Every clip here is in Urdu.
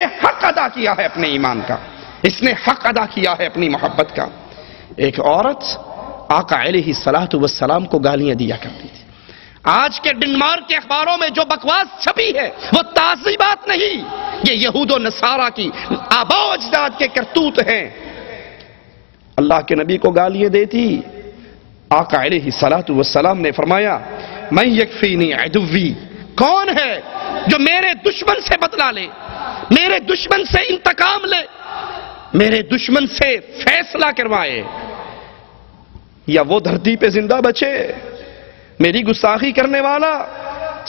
حق ادا کیا ہے اپنے ایمان کا، اس نے حق ادا کیا ہے اپنی محبت کا۔ ایک عورت آقا علیہ السلام کو گالیاں دیا کرتی تھی۔ آج کے ڈنمارک کے اخباروں میں جو بکواس چھپی ہے وہ تازی بات نہیں، یہ یہود و نصارہ کی آباء و اجداد کے کرتوت ہیں۔ اللہ کے نبی کو گالیاں دیتی، آقا علیہ السلام نے فرمایا من یکفینی عدوی، کون ہے جو میرے دشمن سے بدلہ لے، میرے دشمن سے انتقام لے، میرے دشمن سے فیصلہ کروائے، یا وہ دھرتی پہ زندہ بچے۔ میری گستاخی کرنے والا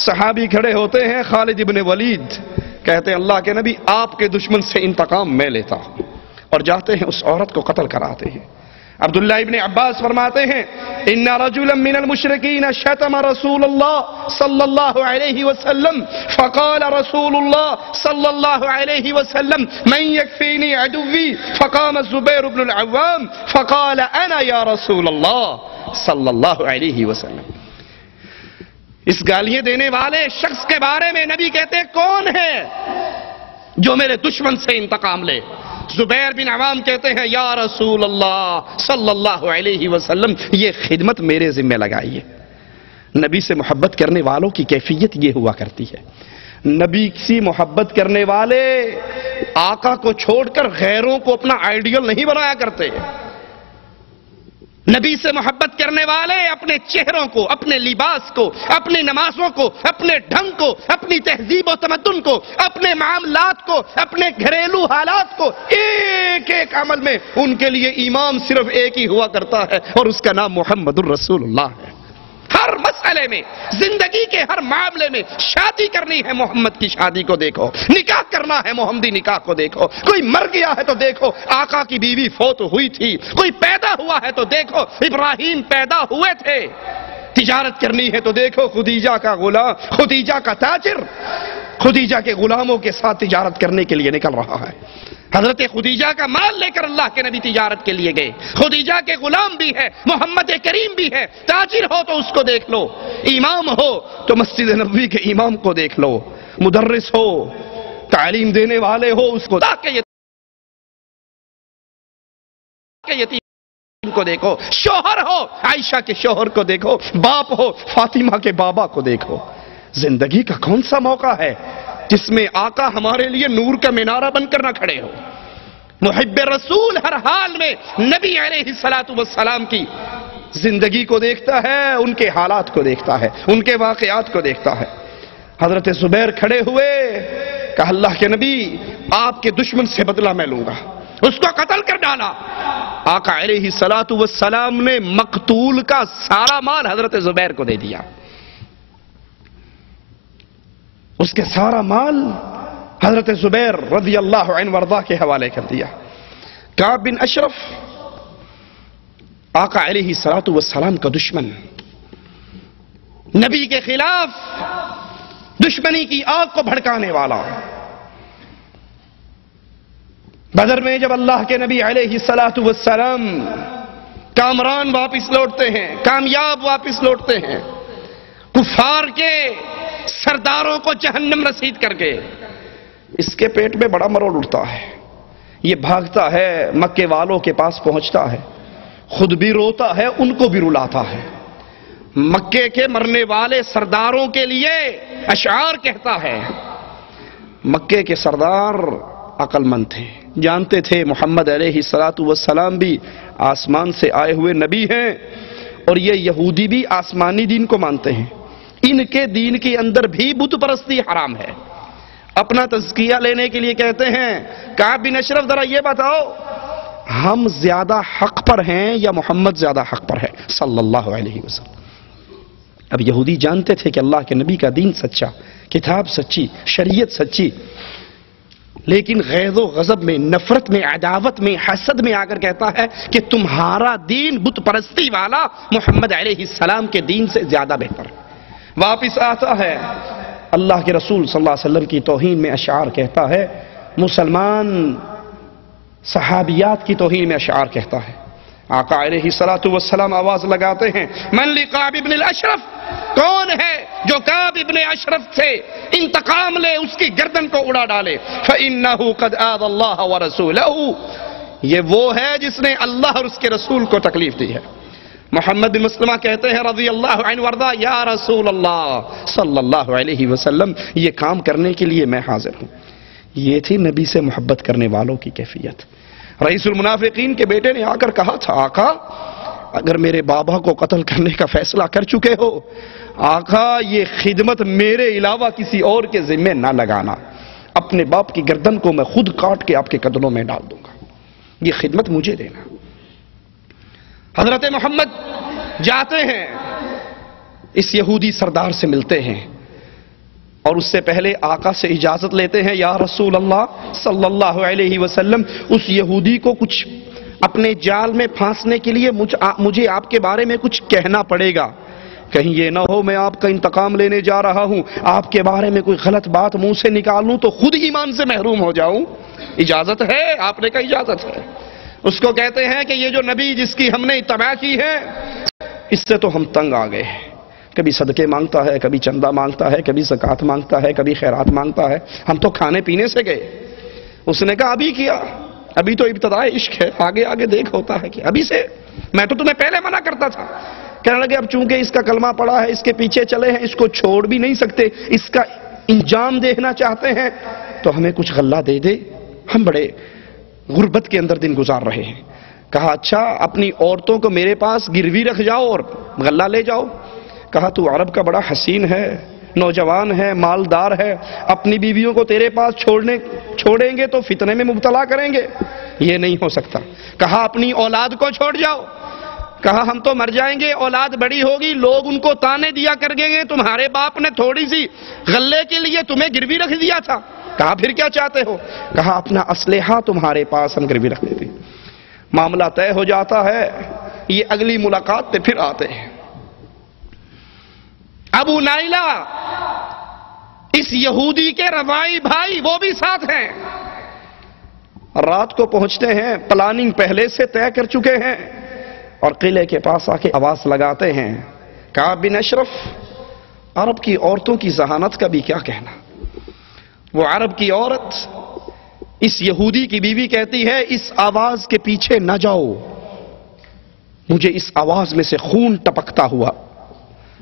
صحابی کھڑے ہوتے ہیں، خالد ابن ولید کہتے ہیں اللہ کے نبی آپ کے دشمن سے انتقام میں لیتا، اور جاتے ہیں اس عورت کو قتل کراتے ہیں۔ عبداللہ ابن عباس فرماتے ہیں ان رجلا من المشرکین شتم رسول اللہ صلی اللہ علیہ وسلم فقال رسول اللہ صلی اللہ علیہ وسلم من یکفینی عدوی فقام الزبیر بن العوام فقال انا یا رسول اللہ صلی اللہ علیہ وسلم۔ اس گالیاں دینے والے شخص کے بارے میں نبی کہتے ہیں کون ہے جو میرے دشمن سے انتقام لے؟ زبیر بن عوام کہتے ہیں یا رسول اللہ صلی اللہ علیہ وسلم یہ خدمت میرے ذمہ لگائیے۔ نبی سے محبت کرنے والوں کی کیفیت یہ ہوا کرتی ہے، نبی سے محبت کرنے والے آقا کو چھوڑ کر غیروں کو اپنا آئیڈیل نہیں بنایا کرتے۔ نبی سے محبت کرنے والے اپنے چہروں کو، اپنے لباس کو، اپنی نمازوں کو، اپنے ڈھنگ کو، اپنی تہذیب و تمدن کو، اپنے معاملات کو، اپنے گھریلو حالات کو، ایک ایک عمل میں ان کے لیے امام صرف ایک ہی ہوا کرتا ہے اور اس کا نام محمد الرسول اللہ ہے۔ ہر مسئلے میں، زندگی کے ہر معاملے میں، شادی کرنی ہے محمد کی شادی کو دیکھو، نکاح کرنا ہے محمدی نکاح کو دیکھو، کوئی مر گیا ہے تو دیکھو آقا کی بیوی فوت ہوئی تھی، کوئی پیدا ہوا ہے تو دیکھو ابراہیم پیدا ہوئے تھے، تجارت کرنی ہے تو دیکھو خدیجہ کا غلام، خدیجہ کا تاجر خدیجہ کے غلاموں کے ساتھ تجارت کرنے کے لیے نکل رہا ہے۔ حضرت خدیجہ کا مال لے کر اللہ کے نبی تجارت کے لیے گئے۔ خدیجہ کے غلام بھی ہے، محمد کریم بھی ہے، تاجر ہو تو اس کو دیکھ لو، امام ہو تو مسجد نبوی کے امام کو دیکھ لو، مدرس ہو، تعلیم دینے والے ہو اس کو، تاکہ یتیم کو دیکھو، شوہر ہو عائشہ کے شوہر کو دیکھو، باپ ہو فاطمہ کے بابا کو دیکھو۔ زندگی کا کون سا موقع ہے جس میں آقا ہمارے لیے نور کا مینارہ بن کر نہ کھڑے ہو؟ محب رسول ہر حال میں نبی علیہ السلام کی زندگی کو دیکھتا ہے، ان کے حالات کو دیکھتا ہے، ان کے واقعات کو دیکھتا ہے۔ حضرت زبیر کھڑے ہوئے، کہا اللہ کے نبی آپ کے دشمن سے بدلہ میں لوں گا، اس کو قتل کر ڈالا۔ آقا علیہ السلام نے مقتول کا سارا مال حضرت زبیر کو دے دیا، اس کے سارا مال حضرت زبیر رضی اللہ عنہ وارضاہ کے حوالے کر دیا۔ کعب بن اشرف آقا علیہ السلام کا دشمن، نبی کے خلاف دشمنی کی آگ کو بھڑکانے والا، بدر میں جب اللہ کے نبی علیہ السلام کامران واپس لوٹتے ہیں، کامیاب واپس لوٹتے ہیں، کفار کے سرداروں کو جہنم رسید کر کے، اس کے پیٹ میں بڑا مروڑ اٹھتا ہے، یہ بھاگتا ہے مکے والوں کے پاس پہنچتا ہے، خود بھی روتا ہے ان کو بھی رلاتا ہے، مکے کے مرنے والے سرداروں کے لیے اشعار کہتا ہے۔ مکے کے سردار عقل مند تھے، جانتے تھے محمد علیہ السلام بھی آسمان سے آئے ہوئے نبی ہیں اور یہ یہودی بھی آسمانی دین کو مانتے ہیں، ان کے دین کے اندر بھی بت پرستی حرام ہے۔ اپنا تزکیہ لینے کے لیے کہتے ہیں کعب بن اشرف ذرا یہ بتاؤ ہم زیادہ حق پر ہیں یا محمد زیادہ حق پر ہے صلی اللہ علیہ وسلم۔ اب یہودی جانتے تھے کہ اللہ کے نبی کا دین سچا، کتاب سچی، شریعت سچی، لیکن غیظ و غضب میں، نفرت میں، عداوت میں، حسد میں آ کر کہتا ہے کہ تمہارا دین بت پرستی والا محمد علیہ السلام کے دین سے زیادہ بہتر ہے۔ واپس آتا ہے، اللہ کے رسول صلی اللہ علیہ وسلم کی توہین میں اشعار کہتا ہے، مسلمان صحابیات کی توہین میں اشعار کہتا ہے، آقا علیہ السلام آواز لگاتے ہیں من لقعب ابن الاشرف، کون ہے جو کعب ابن اشرف سے انتقام لے، اس کی گردن کو اڑا ڈالے؟ فَإِنَّهُ قَدْ آذَى اللَّهَ وَرَسُولَهُ، یہ وہ ہے جس نے اللہ اور اس کے رسول کو تکلیف دی ہے۔ محمد بن مسلمہ کہتے ہیں رضی اللہ عنہ وارضا، یا رسول اللہ صلی اللہ علیہ وسلم، یہ کام کرنے کے لیے میں حاضر ہوں۔ یہ تھی نبی سے محبت کرنے والوں کی کیفیت۔ رئیس المنافقین کے بیٹے نے آ کر کہا تھا آقا اگر میرے بابا کو قتل کرنے کا فیصلہ کر چکے ہو، آقا یہ خدمت میرے علاوہ کسی اور کے ذمہ نہ لگانا، اپنے باپ کی گردن کو میں خود کاٹ کے آپ کے قدموں میں ڈال دوں گا، یہ خدمت مجھے دینا۔ حضرت محمد جاتے ہیں، اس یہودی سردار سے ملتے ہیں اور اس سے پہلے آقا سے اجازت لیتے ہیں، یا رسول اللہ صلی اللہ علیہ وسلم، اس یہودی کو کچھ اپنے جال میں پھانسنے کے لیے مجھے آپ کے بارے میں کچھ کہنا پڑے گا، کہیں یہ نہ ہو میں آپ کا انتقام لینے جا رہا ہوں، آپ کے بارے میں کوئی غلط بات منہ سے نکال لوں تو خود ایمان سے محروم ہو جاؤں۔ اجازت ہے؟ آپ نے کہا اجازت ہے۔ اس کو کہتے ہیں کہ یہ جو نبی جس کی ہم نے اتباع کی ہے، اس سے تو ہم تنگ آ گئے ہیں، کبھی صدقے مانگتا ہے، کبھی چندہ مانگتا ہے، کبھی زکوٰۃ مانگتا ہے، کبھی خیرات مانگتا ہے، ہم تو کھانے پینے سے گئے۔ اس نے کہا ابھی کیا، ابھی تو ابتدائی عشق ہے، آگے آگے دیکھ ہوتا ہے کہ ابھی سے، میں تو تمہیں پہلے منع کرتا تھا۔ کہنے لگے اب چونکہ اس کا کلمہ پڑا ہے، اس کے پیچھے چلے ہیں، اس کو چھوڑ بھی نہیں سکتے، اس کا انجام دیکھنا چاہتے ہیں تو ہمیں کچھ غلہ دے دے، ہم بڑے غربت کے اندر دن گزار رہے ہیں۔ کہا اچھا اپنی عورتوں کو میرے پاس گروی رکھ جاؤ اور غلہ لے جاؤ۔ کہا تو عرب کا بڑا حسین ہے، نوجوان ہے، مالدار ہے، اپنی بیویوں کو تیرے پاس چھوڑیں گے تو فتنے میں مبتلا کریں گے، یہ نہیں ہو سکتا۔ کہا اپنی اولاد کو چھوڑ جاؤ۔ کہا ہم تو مر جائیں گے، اولاد بڑی ہوگی، لوگ ان کو تانے دیا کریں گے، تمہارے باپ نے تھوڑی سی غلے کے لیے تمہیں گروی رکھ دیا تھا۔ کہا پھر کیا چاہتے ہو؟ کہا اپنا اسلحہ تمہارے پاس ہم گروی رکھ دیتے۔ معاملہ طے ہو جاتا ہے، یہ اگلی ملاقات پہ پھر آتے ہیں۔ ابو نائلہ اس یہودی کے روائی بھائی وہ بھی ساتھ ہیں، رات کو پہنچتے ہیں، پلاننگ پہلے سے طے کر چکے ہیں اور قلعے کے پاس آ کے آواز لگاتے ہیں، کعب بن اشرف، عرب کی عورتوں کی ذہانت کا بھی کیا کہنا۔ وہ عرب کی عورت اس یہودی کی بیوی کہتی ہے اس آواز کے پیچھے نہ جاؤ، مجھے اس آواز میں سے خون ٹپکتا ہوا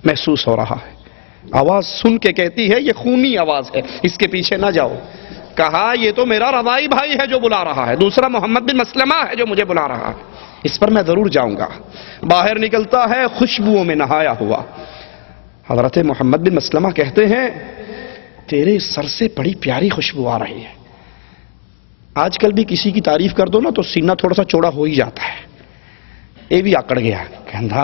محسوس ہو رہا ہے۔ آواز سن کے کہتی ہے یہ خونی آواز ہے، اس کے پیچھے نہ جاؤ۔ کہا یہ تو میرا روائی بھائی ہے جو بلا رہا ہے، دوسرا محمد بن مسلمہ ہے جو مجھے بلا رہا ہے، اس پر میں ضرور جاؤں گا۔ باہر نکلتا ہے خوشبوؤں میں نہایا ہوا۔ حضرت محمد بن مسلمہ کہتے ہیں تیرے سر سے بڑی پیاری خوشبو آ رہی ہے۔ آج کل بھی کسی کی تعریف کر دو نا تو سینہ تھوڑا سا چوڑا ہو ہی جاتا ہے۔ یہ بھی آکڑ گیا، کہندا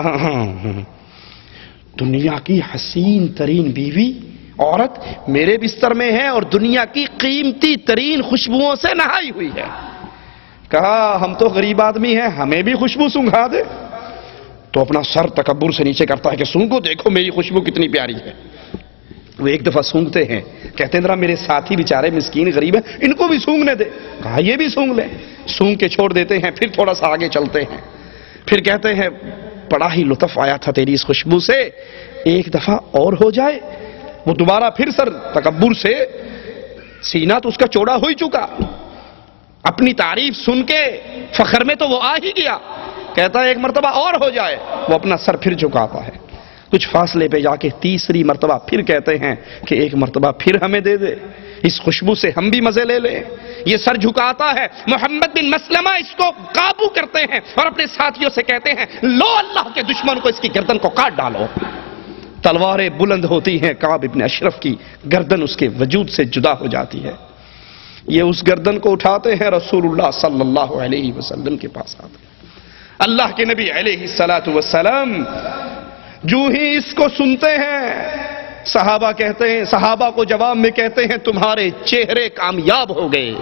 دنیا کی حسین ترین بیوی عورت میرے بستر میں ہے اور دنیا کی قیمتی ترین خوشبوؤں سے نہائی ہوئی ہے۔ کہا ہم تو غریب آدمی ہیں، ہمیں بھی خوشبو سونگھا دے۔ تو اپنا سر تکبر سے نیچے کرتا ہے کہ سونگو، دیکھو میری خوشبو کتنی پیاری ہے۔ وہ ایک دفعہ سونگتے ہیں، کہتے ہیں ذرا میرے ساتھی بیچارے مسکین غریب ہیں، ان کو بھی سونگنے دے۔ کہا یہ بھی سونگ لے، سونگ کے چھوڑ دیتے ہیں، پھر تھوڑا سا آگے چلتے ہیں، پھر کہتے ہیں بڑا ہی لطف آیا تھا تیری اس خوشبو سے، ایک دفعہ اور ہو جائے۔ وہ دوبارہ پھر سر تکبر سے، سینہ تو اس کا چوڑا ہو ہی چکا، اپنی تعریف سن کے فخر میں تو وہ آ ہی گیا، کہتا ہے ایک مرتبہ اور ہو جائے۔ وہ اپنا سر پھر جھکاتا ہے، کچھ فاصلے پہ جا کے تیسری مرتبہ پھر کہتے ہیں کہ ایک مرتبہ پھر ہمیں دے دے، اس خوشبو سے ہم بھی مزے لے لیں۔ یہ سر جھکاتا ہے، محمد بن مسلمہ اس کو قابو کرتے ہیں اور اپنے ساتھیوں سے کہتے ہیں لو اللہ کے دشمن کو اس کی گردن کو کاٹ ڈالو۔ تلواریں بلند ہوتی ہیں، کعب ابن اشرف کی گردن اس کے وجود سے جدا ہو جاتی ہے۔ یہ اس گردن کو اٹھاتے ہیں، رسول اللہ صلی اللہ علیہ وسلم کے پاس آتے ہیں۔ اللہ کے نبی علیہ السلام جو ہی اس کو سنتے ہیں، صحابہ کہتے ہیں، صحابہ کو جواب میں کہتے ہیں تمہارے چہرے کامیاب ہو گئے۔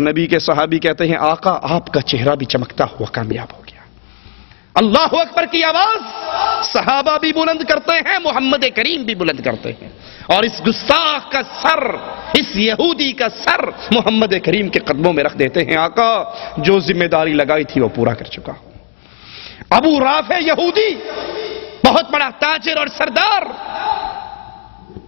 نبی کے صحابی کہتے ہیں آقا آپ کا چہرہ بھی چمکتا ہوا کامیاب ہو گیا۔ اللہ اکبر کی آواز صحابہ بھی بلند کرتے ہیں، محمد کریم بھی بلند کرتے ہیں، اور اس گستاخ کا سر، اس یہودی کا سر محمد کریم کے قدموں میں رکھ دیتے ہیں۔ آقا جو ذمہ داری لگائی تھی وہ پورا کر چکا۔ ابو رافع یہودی، بہت بڑا تاجر اور سردار،